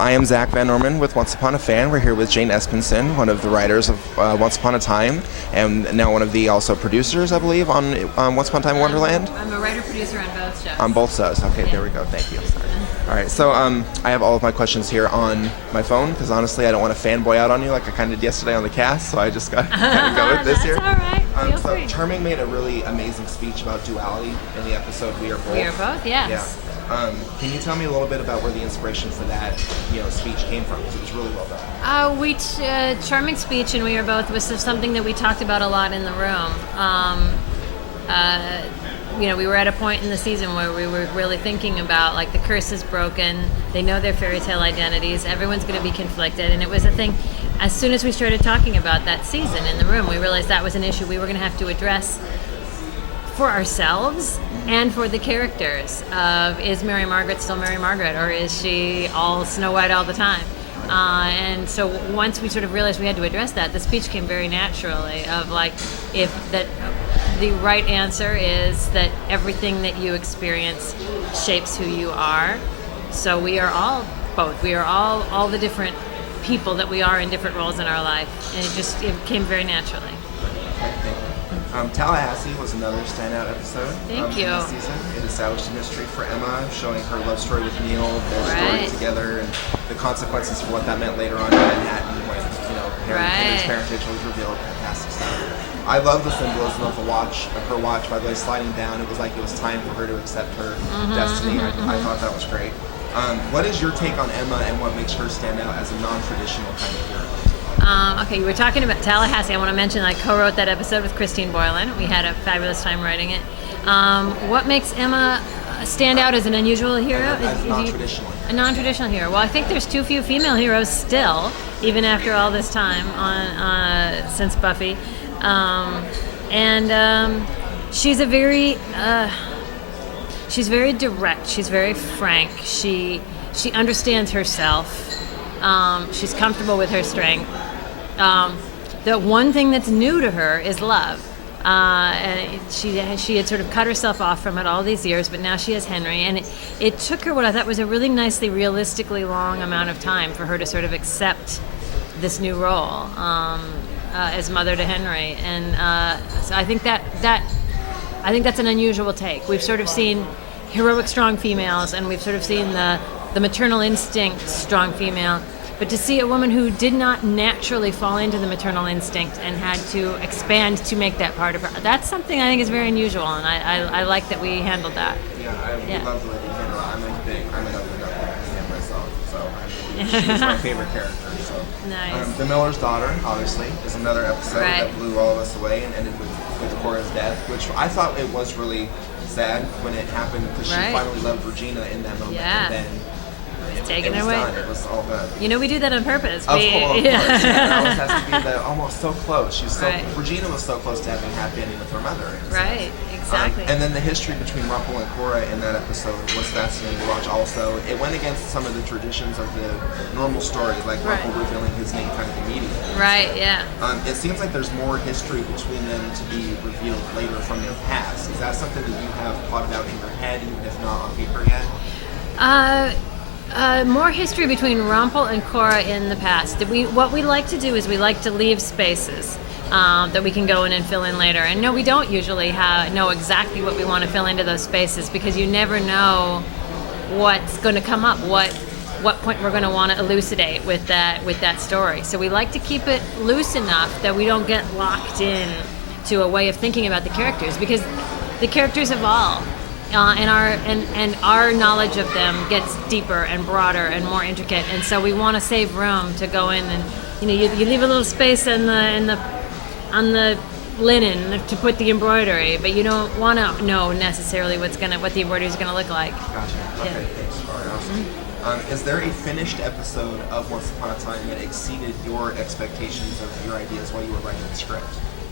I am Zach Van Norman with Once Upon a Fan. We're here with Jane Espenson, one of the writers of Once Upon a Time, and now one of the also producers, I believe, on Once Upon a Time in Wonderland. I'm a writer-producer on both shows. On both shows. Okay, there we go. Thank you. Sorry. All right, so I have all of my questions here on my phone because honestly, I don't want to fanboy out on you like I kind of did yesterday on the cast, so I just got to kind of go with this here. That's all right. Feel So free. Charming made a really amazing speech about duality in the episode We Are Both. We Are Both, yes. Yeah. Can you tell me a little bit about where the inspiration for that, speech came from? Because it was really well done. Charming speech and We Are Both was something that we talked about a lot in the room. We were at a point in the season where we were really thinking about, like, the curse is broken, they know their fairy tale identities, everyone's going to be conflicted, and it was a thing. As soon as we started talking about that season in the room, we realized that was an issue we were going to have to address for ourselves and for the characters of, is Mary Margaret still Mary Margaret, or is she all Snow White all the time? And so once we sort of realized we had to address that, the speech came very naturally of, like, if that the right answer is that everything that you experience shapes who you are. So we are all both. We are all the different people that we are in different roles in our life. And it came very naturally. Okay, thank you. Tallahassee was another standout episode. Thank you. This season. It established a mystery for Emma, showing her love story with Neil, their story together, and the consequences for what that meant later on in Manhattan when Henry's parentage was revealed. Fantastic stuff. I love the symbolism of her watch, by the way, sliding down. It was like it was time for her to accept her destiny. I thought that was great. What is your take on Emma and what makes her stand out as a non-traditional kind of hero? Okay, you were talking about Tallahassee. I want to mention I co-wrote that episode with Christine Boylan. We had a fabulous time writing it. What makes Emma stand out as an unusual hero? As non-traditional. A non-traditional hero. Well, I think there's too few female heroes still, even after all this time since Buffy. She's she's very direct. She's very frank. She understands herself. She's comfortable with her strength. The one thing that's new to her is love. And she had sort of cut herself off from it all these years, but now she has Henry. And it took her what I thought was a really nicely, realistically long amount of time for her to sort of accept this new role as mother to Henry. And so I think that's an unusual take. We've sort of seen heroic, strong females, and we've sort of seen the maternal instinct strong female. But to see a woman who did not naturally fall into the maternal instinct and had to expand to make that part of her, that's something I think is very unusual, and I like that we handled that. Yeah, I love the way you handle it. I'm an ugly duckling fan myself, so she's my favorite character. So. Nice. The Miller's Daughter, obviously, is another episode that blew all of us away and ended with Cora's death, which I thought it was really sad when it happened because she finally loved Regina in that moment, and then taken it was away. Done. It was all done. We do that on purpose. Of course. It always has to be almost so close. Regina was so close to having a happy ending with her mother. Right, exactly. And then the history between Rumpel and Cora in that episode was fascinating to watch also. It went against some of the traditions of the normal stories, like Rumpel revealing his name kind of immediately. Right, yeah. It seems like there's more history between them to be revealed later from their past. Is that something that you have plotted out in your head, even if not on paper yet? More history between Rumpel and Cora in the past. What we like to do is we like to leave spaces that we can go in and fill in later. And no, we don't usually know exactly what we want to fill into those spaces because you never know what's going to come up, what point we're going to want to elucidate with that story. So we like to keep it loose enough that we don't get locked in to a way of thinking about the characters because the characters evolve. And our knowledge of them gets deeper and broader and more intricate, and so we want to save room to go in and you leave a little space on the linen to put the embroidery, but you don't want to know necessarily what the embroidery is going to look like. Gotcha. Okay, thanks. Very awesome. Is there a finished episode of Once Upon a Time that exceeded your expectations of your ideas while you were writing the script?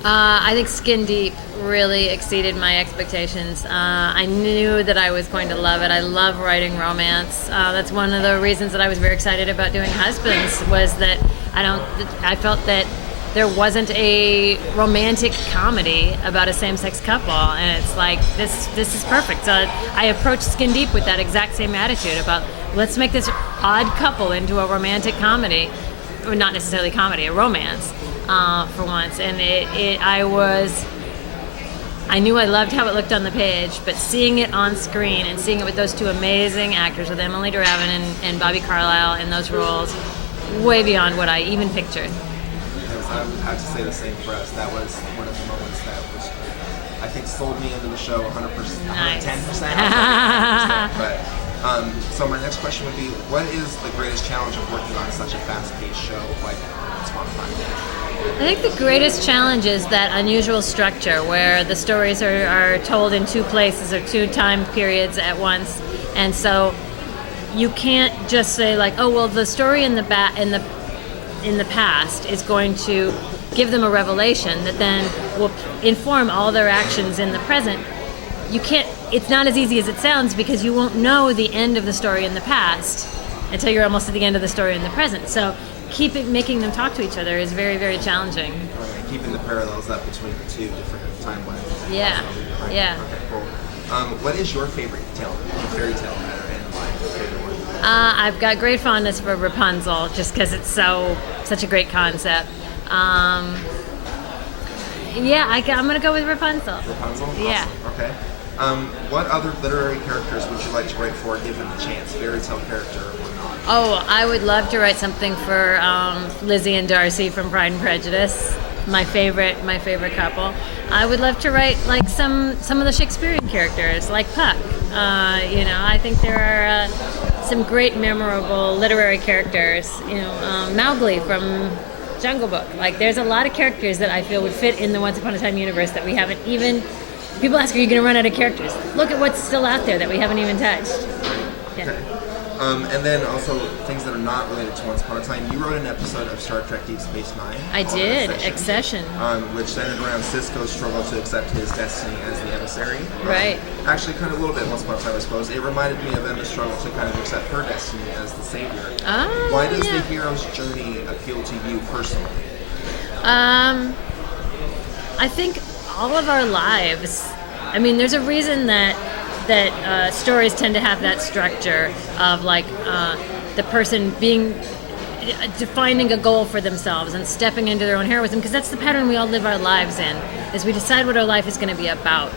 I think Skin Deep really exceeded my expectations. I knew that I was going to love it. I love writing romance. That's one of the reasons that I was very excited about doing Husbands, was that I felt that there wasn't a romantic comedy about a same-sex couple, and it's like, this is perfect. So I approached Skin Deep with that exact same attitude about let's make this odd couple into a romantic comedy, or not necessarily comedy, a romance, for once. And I knew I loved how it looked on the page, but seeing it on screen and seeing it with those two amazing actors, with Emily Duravin and Bobby Carlyle in those roles, way beyond what I even pictured. I would have to say the same for us. That was one of the moments that was, I think, sold me into the show 100%, Nice. 110%. But so my next question would be, what is the greatest challenge of working on such a fast-paced show like Once Upon a Time? I think the greatest challenge is that unusual structure where the stories are told in two places or two time periods at once, and so you can't just say like, oh well, the story in the past is going to give them a revelation that then will inform all their actions in the present. You can't. It's not as easy as it sounds, because you won't know the end of the story in the past until you're almost at the end of the story in the present. So making them talk to each other is very, very challenging. Right, keeping the parallels up between the two different timelines. Yeah, Right. yeah. Okay, cool. What is your favorite fairy tale and why? Favorite one? I've got great fondness for Rapunzel, just because it's such a great concept. Yeah, I'm gonna go with Rapunzel. Rapunzel? Yeah. Awesome. Okay. What other literary characters would you like to write for, given the chance? Fairy tale character or not? Oh, I would love to write something for Lizzie and Darcy from Pride and Prejudice. My favorite couple. I would love to write like some of the Shakespearean characters, like Puck. I think there are some great memorable literary characters. Mowgli from Jungle Book. Like, there's a lot of characters that I feel would fit in the Once Upon a Time universe that we haven't even. People ask, are you going to run out of characters? Look at what's still out there that we haven't even touched. Yeah. Okay. And then also things that are not related to Once Upon a Time. You wrote an episode of Star Trek Deep Space Nine. I did, Accession. Which centered around Sisko's struggle to accept his destiny as the emissary. Right. Actually, kind of a little bit Once Upon a Time, I suppose. It reminded me of Emma's struggle to kind of accept her destiny as the savior. Oh, Why does yeah. the hero's journey appeal to you personally? I think all of our lives. I mean, there's a reason that stories tend to have that structure of like the person defining a goal for themselves and stepping into their own heroism, because that's the pattern we all live our lives in, is we decide what our life is going to be about.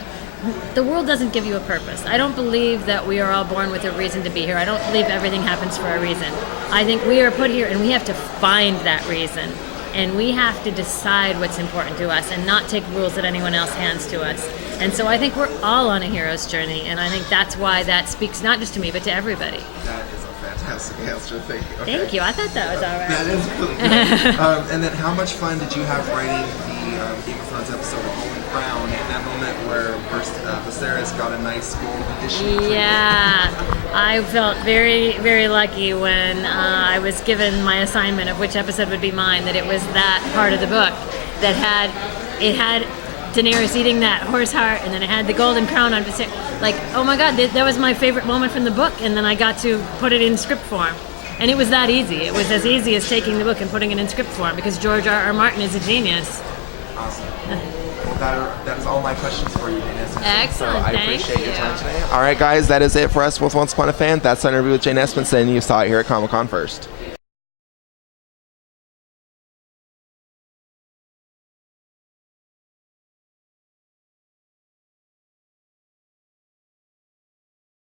The world doesn't give you a purpose. I don't believe that we are all born with a reason to be here. I don't believe everything happens for a reason. I think we are put here and we have to find that reason. And we have to decide what's important to us and not take rules that anyone else hands to us. And so I think we're all on a hero's journey, and I think that's why that speaks not just to me, but to everybody. That is a fantastic answer. Thank you. Okay. Thank you. I thought that was all right. That is really good. And then how much fun did you have writing the Game of Thrones episode of Golden Crown, and that moment where Viserys got a nice gold edition? Yeah, I felt very, very lucky when I was given my assignment of which episode would be mine, that it was that part of the book that had Daenerys eating that horse heart, and then it had the golden crown on Viserys. Like, oh my God, that was my favorite moment from the book, and then I got to put it in script form. And it was that easy. It was as easy as taking the book and putting it in script form, because George R.R. Martin is a genius. Awesome. Well, that is all my questions for you, Jane Espenson. Excellent. So I Thank appreciate your you. time today. All right, guys, that is it for us with Once Upon a Fan. That's our interview with Jane Espenson. You saw it here at Comic-Con first.